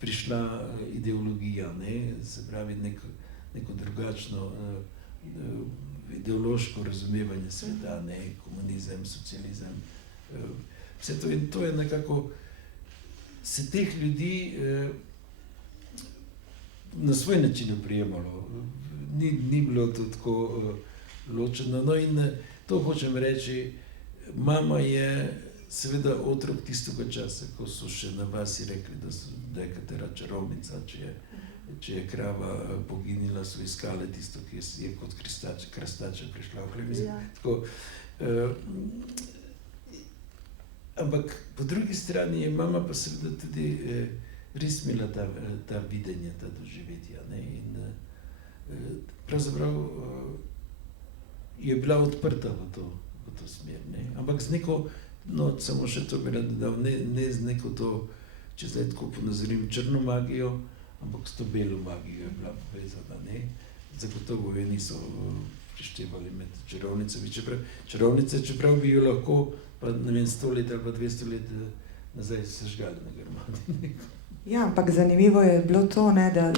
prišla ideologija, se pravi neko drugačno ideološko razumevanje sveta, komunizem, socializem, vse to. In to je nekako, se teh ljudi na svoj način oprijemalo. Ni bilo to tako ločeno. No in to hočem reči, mama je seveda otrok tistega časa, ko so še na vasi rekli, da je katera čarovnica, če je krava poginila, so iskale tisto, ki je kot krastača prišla v hlebi. Ampak po drugi strani je mama pa seveda tudi res imela ta videnje, ta doživetja. In pravzaprav je bila odprta v to smer. Ampak z neko, samo še to bi rad dodal, ne z neko to, če zdaj tako ponazorim, črno magijo, ampak s to belo magijo je bila povezana. Zagotovo je niso prištevali med čarovnicami. Čarovnice, čeprav bi jo lahko, pa ne vem, 100 let ali pa 200 let nazaj sežgali na Grmadi. Ja, ampak zanimivo je bilo to,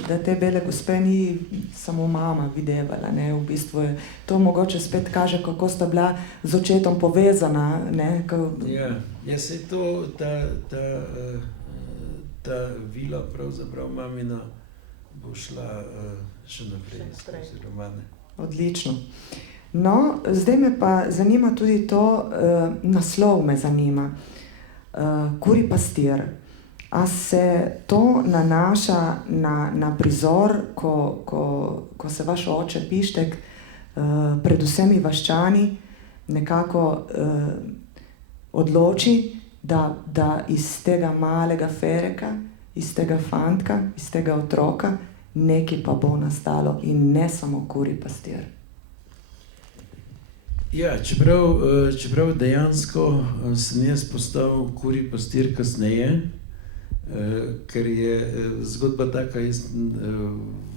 da te bele gospe ni samo mama videvala. V bistvu je to mogoče spet kaže, kako sta bila z očetom povezana. Ja, se je to, ta vila pravzaprav mamina bo šla še naprej skozi romane. Odlično. No, zdaj me pa zanima tudi to, naslov me zanima. Kurji pastir. A se to nanaša na prizor, ko se vaš oče Pištek pred vsemi vaščani nekako odloči, da iz tega malega Fereka, iz tega fantka, iz tega otroka, nekaj pa bo nastalo in ne samo kurji pastir. Ja, čeprav dejansko sem jaz postal kurji pastir kasneje, ker je zgodba taka, jaz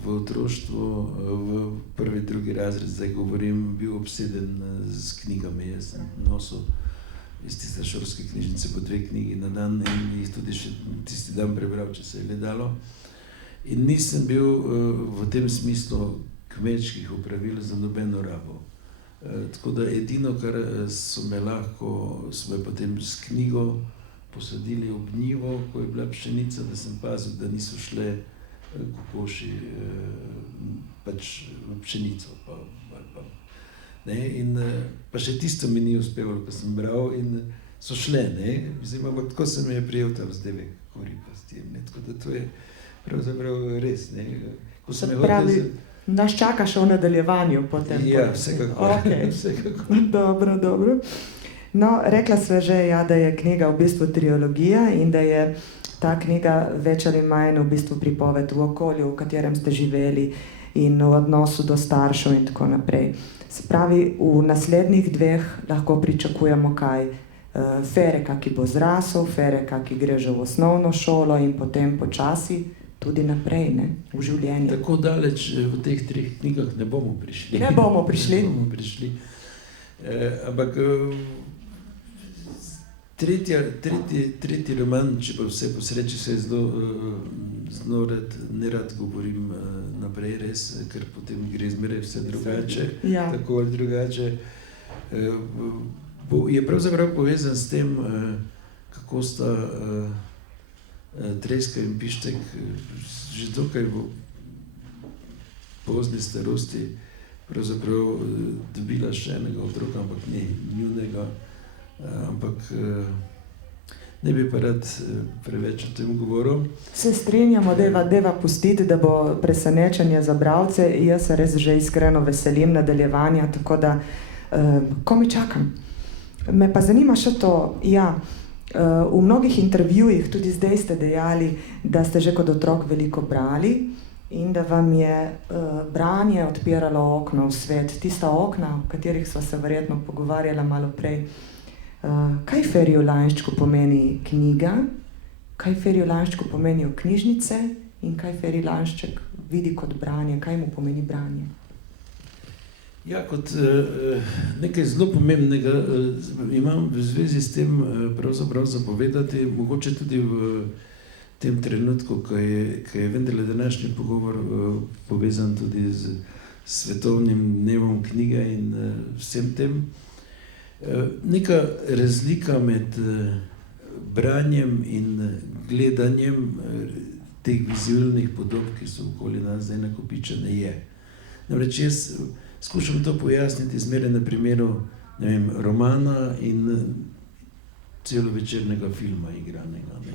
v otroštvu, v prvi, drugi razred, zdaj govorim, bil obseden z knjigami. Jaz sem nosil iz tiste šolske knjižnice po 2 knjigi na dan in jih tudi še tisti dan prebral, če se je le dalo. In nisem bil v tem smislu kmečkih opravil za nobeno rabo. Tako da edino, kar so me potem s knjigo posadili ob njivo, ko je bila pšenica, da sem pazil, da niso šle kokoši pač v pšenico. In pa še tisto mi ni uspevalo, ko sem bral in so šle, ampak tako se mi je prijel ta vzdevek kurji pastir. Tako da to je pravzaprav res. Se pravi, nas čaka še v nadaljevanju potem. Ja, vsekakor. Okay. Dobro. No, rekla sva že, da je knjiga v bistvu trilogija in da je ta knjiga več ali manj v bistvu pripoved v okolju, v katerem ste živeli in v odnosu do staršev in tako naprej. Se pravi, v naslednjih 2 lahko pričakujemo kaj? Fereka, ki bo zrasel, Fereka, ki gre že v osnovno šolo in potem počasi tudi naprej, v življenju. Tako daleč v teh 3 knjigah ne bomo prišli. Ne bomo prišli. Ampak tretji roman, če pa vse po sreči, se zelo nerad govorim naprej res, ker potem gre zmeraj vse drugače, tako ali drugače. Je pravzaprav povezan s tem, kako sta Treska in Pištek že dokaj v pozni starosti pravzaprav dobila še enega otroka, ampak ne njunega, ampak ne bi pa rad preveč o tem govoril. Se strinjamo, deva pustiti, da bo presenečenje za bralce. Jaz se res že iskreno veselim nadaljevanja, tako da komaj čakam. Me pa zanima še to, v mnogih intervjujih, tudi zdaj ste dejali, da ste že kot otrok veliko brali in da vam je branje odpiralo okno v svet. Tista okna, o katerih sva se verjetno pogovarjala malo prej. Kaj Feriju Lainščku pomeni knjiga, kaj Feriju Lainščku pomenijo knjižnice in kaj Ferij Lainšček vidi kot branje, kaj mu pomeni branje? Ja, kot nekaj zelo pomembnega imam v zvezi s tem pravzaprav zapovedati, mogoče tudi v tem trenutku, ko je vendarle današnji pogovor povezan tudi z svetovnim dnevom knjige in vsem tem. Neka razlika med branjem in gledanjem teh vizualnih podob, ki so okoli nas zdaj nakopičene, je. Namreč jaz skušam to pojasniti zmeraj na primeru, ne vem, romana in celovečernega filma igranega. Ne.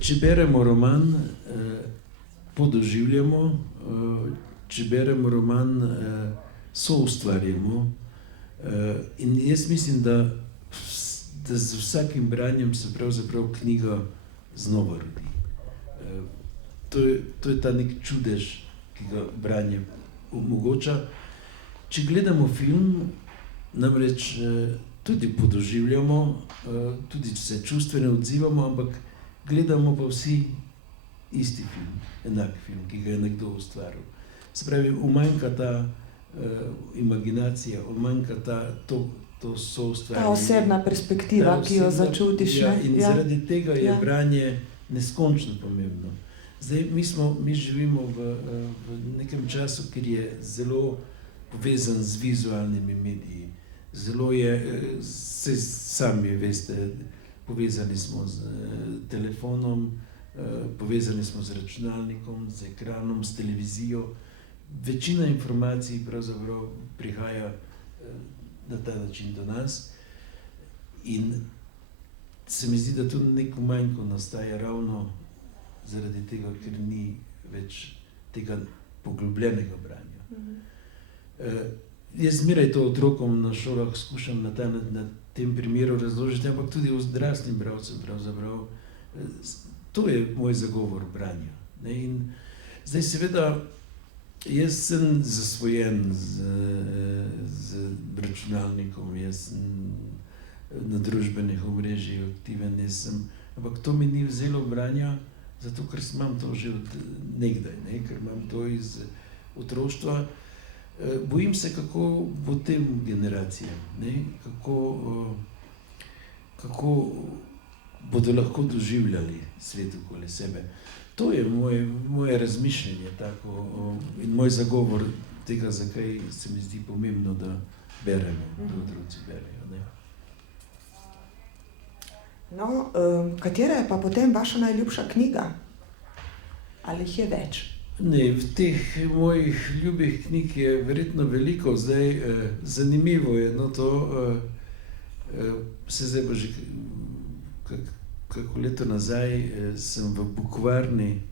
Če beremo roman, podoživljamo, če beremo roman, soustvarjamo. In jaz mislim, da z vsakim branjem se pravzaprav knjiga znova rodi. To je ta nek čudež, ki ga branje omogoča. Če gledamo film, namreč tudi podoživljamo, tudi se čustveno odzivamo, ampak gledamo pa vsi isti film, enak film, ki ga je nekdo ustvaril. Se pravi, umanjka ta imaginacija, umanjka to soustvarjanje. Ta osebna perspektiva, ki jo začutiš. Ja, in zaradi tega je branje neskončno pomembno. Zdaj, mi živimo v nekem času, kjer je zelo povezan z vizualnimi mediji. Zelo je, sami veste, povezani smo z telefonom, povezani smo z računalnikom, z ekranom, s televizijo. Večina informacij pravzaprav prihaja na ta način do nas in se mi zdi, da tu neko manjko nastaja ravno zaradi tega, ker ni več tega poglobljenega branja. Jaz zmeraj to otrokom na šolah skušam na tem primeru razložiti, ampak tudi odraslim bralcem pravzaprav. To je moj zagovor branja. In zdaj seveda jaz sem zasvojen z računalnikom, jaz sem na družbenih omrežjih aktiven, ampak to mi ni vzelo branja, zato ker imam to že od nekdaj, ker imam to iz otroštva. Bojim se, kako bo tem generacijam, kako bodo lahko doživljali svet okoli sebe. To je moje razmišljanje tako in moj zagovor tega, zakaj se mi zdi pomembno, da beremo, da otroci berejo. Ne? No, katera je pa potem vaša najljubša knjiga? Ali jih je več? Ne, v teh mojih ljubih knjig je verjetno veliko. Zdaj, zanimivo je, no to, zdaj pa že kako leto nazaj sem v Bukvarni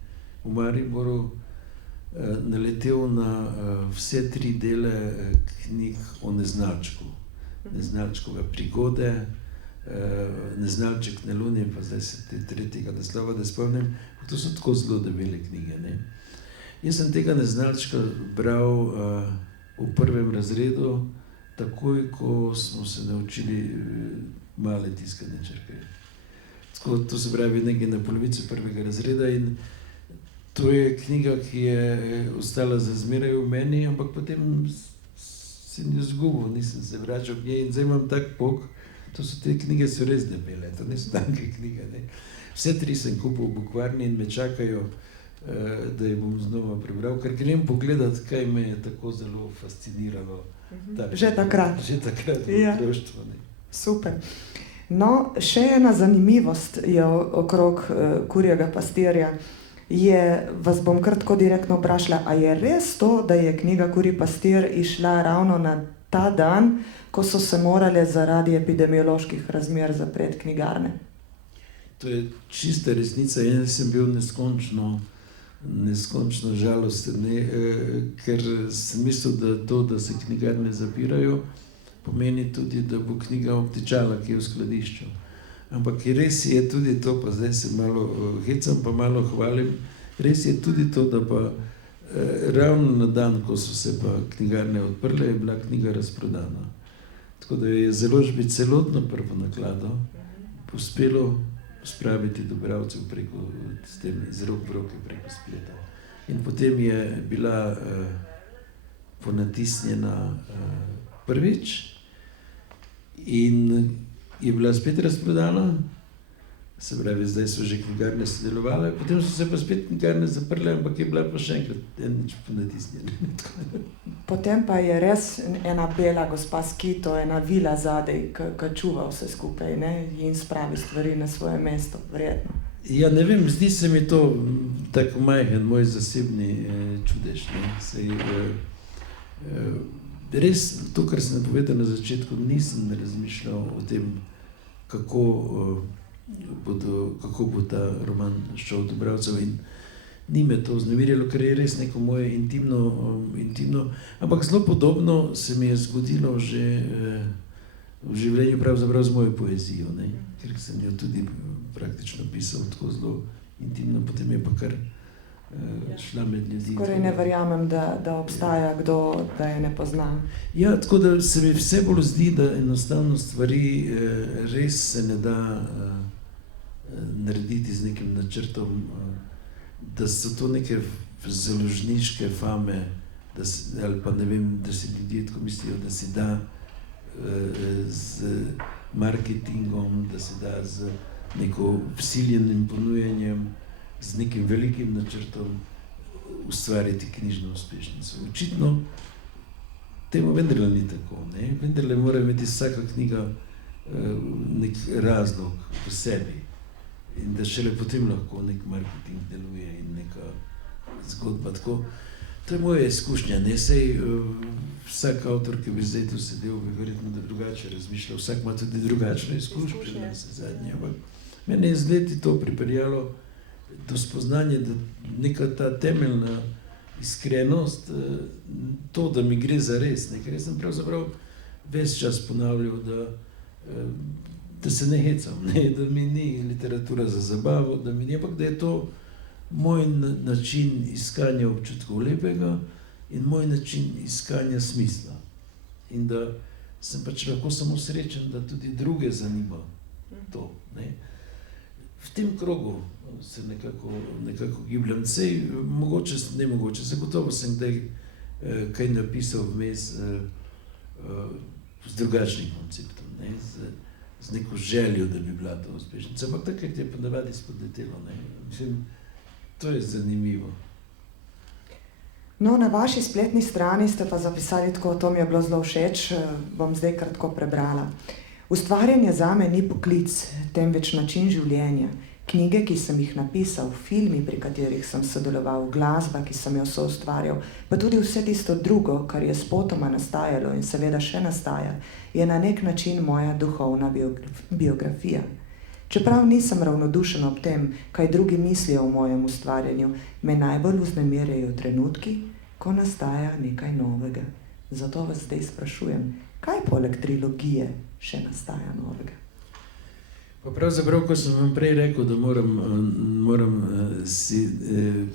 v Mariboru naletel na vse 3 dele knjig o Neznalčku. Neznalčkove prigode, Neznalček na Luni, pa zdaj se tretjega naslova ne spomnim. To so tako zelo debele knjige. Ne? Jaz sem tega Neznalčka bral v 1. razredu, takoj, ko smo se naučili male tiskane črke. To se pravi nekaj na polovici 1. razreda in to je knjiga, ki je ostala za zmeraj v meni, ampak potem sem jo izgubil, nisem se vračal k njej in zdaj imam tak pok. Te knjige so res debele, to niso tanke knjige. Ne. Vse 3 sem kupil v Bukvarni in me čakajo, da jih bom znova prebral, ker grem pogledat, kaj me je tako zelo fasciniralo. Že takrat. Že takrat v otroštvu. Super. No, še ena zanimivost je okrog Kurjega pastirja. vas bom kar tako direktno vprašala, a je res to, da je knjiga Kurji pastir izšla ravno na ta dan, ko so se morale zaradi epidemioloških razmer zapreti knjigarne? To je čista resnica. Jaz sem bil neskončno žalosten, ker sem mislil, da to, da se knjigarne zapirajo, pomeni tudi, da bo knjiga obtičala, ki je v skladišču. Ampak res je tudi to, pa zdaj se malo hecam, pa malo hvalim, res je tudi to, da pa ravno na dan, ko so se pa knjigarne odprle, je bila knjiga razprodana. Tako da je založbi celotno prvo naklado uspelo spraviti do bralcev preko, s tem iz rok v roke preko spleta. In potem je bila ponatisnjena prvič in je bila spet razprodana, se pravi, zdaj so že knjigarne sodelovale, potem so se pa spet knjigarne zaprle, ampak je bila pa še enkrat enič ponatisnjena. Potem pa je res ena bela gospa s kito, ena vila zadej, ki čuva vse skupaj, ne? In spravi stvari na svoje mesto, verjetno. Ja, ne vem, zdi se mi to tako majhen, moj zasebni čudež. Res, to, kar sem povedal na začetku, nisem razmišljal o tem, kako bo ta roman šel do bralcev, in ni me to vznemirjalo, ker je res neko moje intimno, ampak zelo podobno se mi je zgodilo že v življenju pravzaprav z mojo poezijo, ne? Ker sem jo tudi praktično pisal tako zelo intimno, potem je pa kar šla med ljudi. Skoraj ne verjamem, da obstaja kdo, da je ne pozna. Ja, tako da se mi vse bolj zdi, da enostavno stvari res se ne da narediti z nekim načrtom, da so to neke založniške fame, ali pa ne vem, da si ljudje tako mislijo, da si da z marketingom, da se da z neko vsiljenim ponujanjem, z nekim velikim načrtom ustvariti knjižno uspešnico. Očitno temu vendarle ni tako, ne? Vendarle mora imeti vsaka knjiga nek razlog v sebi in da šele potem lahko nek marketing deluje in neka zgodba. Tako, to je moja izkušnja, ne? Sej vsak avtor, ki bi zdaj tu sedel, bi verjetno drugače razmišljal, vsak ima tudi drugačno izkušnje, ampak mene je z leti to pripeljalo do spoznanja, da neka ta temeljna iskrenost, to, da mi gre za res, ne? Ker sem pravzaprav ves čas ponavljal, da se ne hecam, ne? Da mi ni literatura za zabavo, da mi ni, ampak da je to moj način iskanja občutkov lepega in moj način iskanja smisla. In da sem pač lahko samo srečen, da tudi druge zanima to, ne? V tem krogu se nekako gibljem. Sej, mogoče, zagotovo sem kdaj kaj napisal vmes z drugačnim konceptom, ne? Z neko željo, da bi bila to uspešnica. Ampak takrat je ponavadi spodletelo, ne? Mislim, to je zanimivo. No, na vaši spletni strani ste pa zapisali tako, to mi je bilo zelo všeč, bom zdaj kratko prebrala. Ustvarjanje zame ni poklic, temveč način življenja. Knjige, ki sem jih napisal, filmi, pri katerih sem sodeloval, glasba, ki sem jo soustvarjal, pa tudi vse tisto drugo, kar je spotoma nastajalo in seveda še nastaja, je na nek način moja duhovna biografija. Čeprav nisem ravnodušen ob tem, kaj drugi mislijo o mojem ustvarjanju, me najbolj vznemirjajo trenutki, ko nastaja nekaj novega. Zato vas zdaj sprašujem, kaj poleg trilogije še nastaja novega? Pa pravzaprav, ko sem vam prej rekel, da moram si,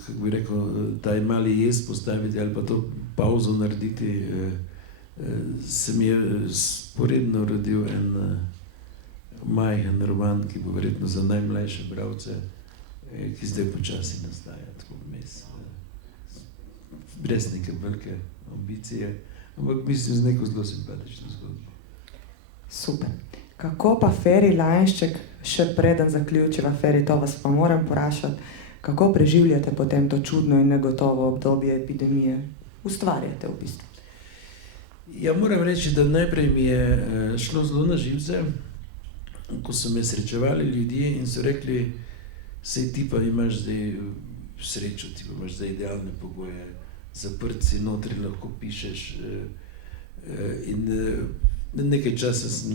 kako bi rekel, taj mali jez postaviti ali pa to pauzo narediti, se mi je sporedno rodil en majhen roman, ki bo verjetno za najmlajše bralce, ki zdaj počasi nastaja, tako vmes. Brez neke velike ambicije, ampak mislim z neko zelo simpatično zgodbo. Super. Kako pa Feri Lajnšček, še preden zaključiva, Feri, to vas pa moram vprašati, kako preživljate potem to čudno in negotovo obdobje epidemije? Ustvarjate v bistvu. Ja, moram reči, da najprej mi je šlo zelo na živce, ko so me srečevali ljudje in so rekli, sej ti pa imaš zdaj srečo, ti pa imaš za idealne pogoje, zaprt si notri, lahko pišeš in nekaj časa sem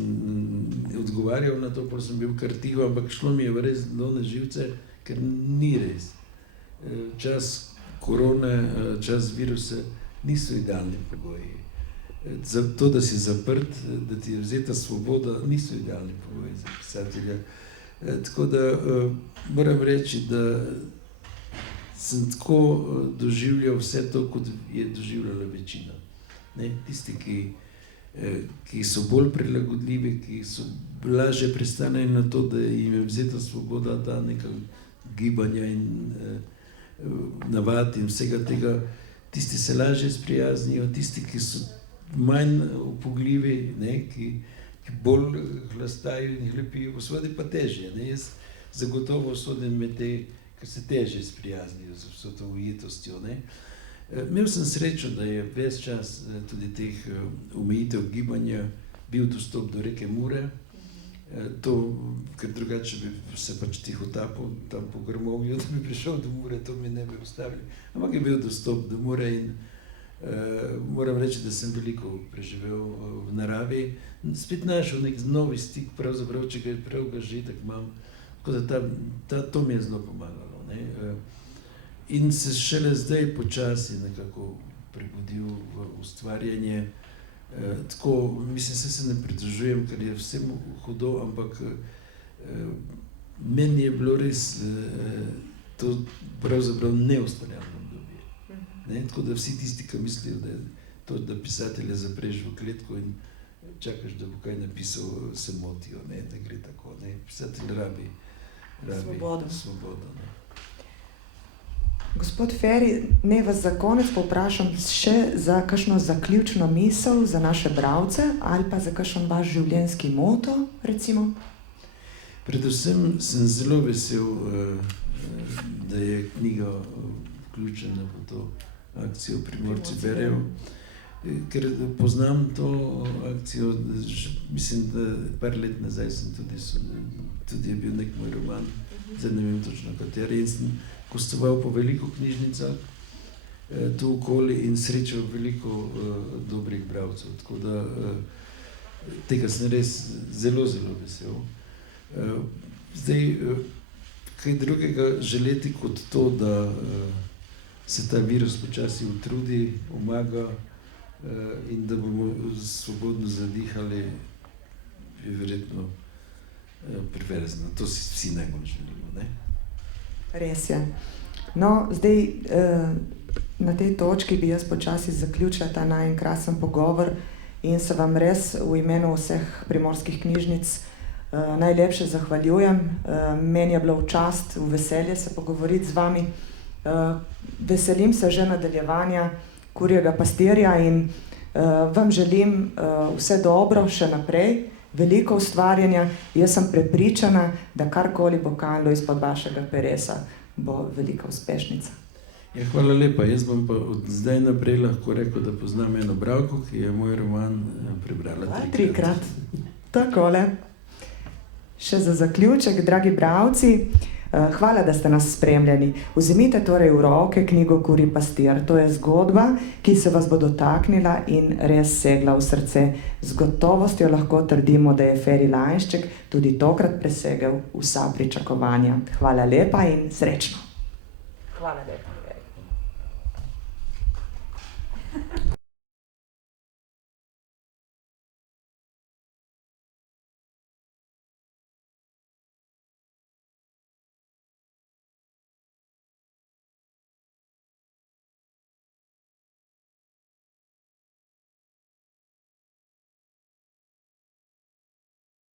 odgovarjal na to, pa sem bil kar tiho, ampak šlo mi je res zelo na živce, ker ni res. Čas korone, čas virusa niso idealni pogoji. Za to, da si zaprt, da ti je vzeta svoboda, niso idealni pogoji za pisatelja. Tako da moram reči, da sem tako doživljal vse to, kot je doživljala večina. Tisti, ki so bolj prilagodljivi, ki so lažje pristanejo na to, da jim je vzeta svoboda, da neka gibanja in navad in vsega tega, tisti se lažje sprijaznijo, tisti, ki so manj upogljivi, ki bolj hlastajo in hlepijo, seveda pa težje. Jaz zagotovo sodim med te, ki se težje sprijaznijo z vso to ujetostjo. Imel sem srečo, da je ves čas tudi teh omejitev gibanja bil dostop do reke Mure. Ker drugače bi se pač tihotapil tam po Grmovju, da bi prišel do Mure, to mi ne bi ustavili. Ampak je bil dostop do Mure in moram reči, da sem veliko preživel v naravi. Spet našel nek novi stik, pravzaprav, če ga prav ga že tak imam. Tako da to mi je zelo pomagalo. In se šele zdaj počasi nekako prebudil v ustvarjanje. Tako, mislim, se ne pridružujem, ker je vsem hudo, ampak meni je bilo res to pravzaprav neustvarjalno obdobje. Tako da vsi tisti, ki mislijo, da je to, da pisatelja zapreš v kletko in čakaš, da bo kaj napisal, se motijo, ne gre tako. Pisatelj rabi svobodo. Gospod Feri, naj vas za konec povprašam še za kakšno zaključno misel za naše bralce ali pa za kakšen vaš življenjski moto, recimo? Predvsem sem zelo vesel, da je knjiga vključena v to akcijo Primorci berejo, ker poznam to akcijo, mislim, da par let nazaj sem tudi je bil nek moj roman, zdaj ne vem točno kateri, in sem gostoval po veliko knjižnicah tu okoli in srečal veliko dobrih bralcev, tako da tega sem res zelo, zelo vesel. Zdaj, kaj drugega želeti kot to, da se ta virus počasi utrudi, pomaga in da bomo svobodno zadihali, je verjetno perverzno. To si vsi najbolj želimo, ne? Res je. No, zdaj na tej točki bi jaz počasi zaključila ta najin krasen pogovor in se vam res v imenu vseh primorskih knjižnic najlepše zahvaljujem. Meni je bilo v čast, v veselje se pogovoriti z vami. Veselim se že nadaljevanja Kurjega pastirja in vam želim vse dobro še naprej, veliko ustvarjanja. Jaz sem prepričana, da karkoli bo kanilo izpod vašega peresa, bo velika uspešnica. Ja, hvala lepa. Jaz bom pa od zdaj naprej lahko rekel, da poznam eno bralko, ki je moj roman prebrala trikrat. Takole. Še za zaključek, dragi bralci, hvala, da ste nas spremljali. Vzemite torej v roke knjigo Kurji pastir. To je zgodba, ki se vas bo dotaknila in res segla v srce. Z gotovostjo lahko trdimo, da je Feri Lainšček tudi tokrat presegel vsa pričakovanja. Hvala lepa in srečno. Hvala lepa.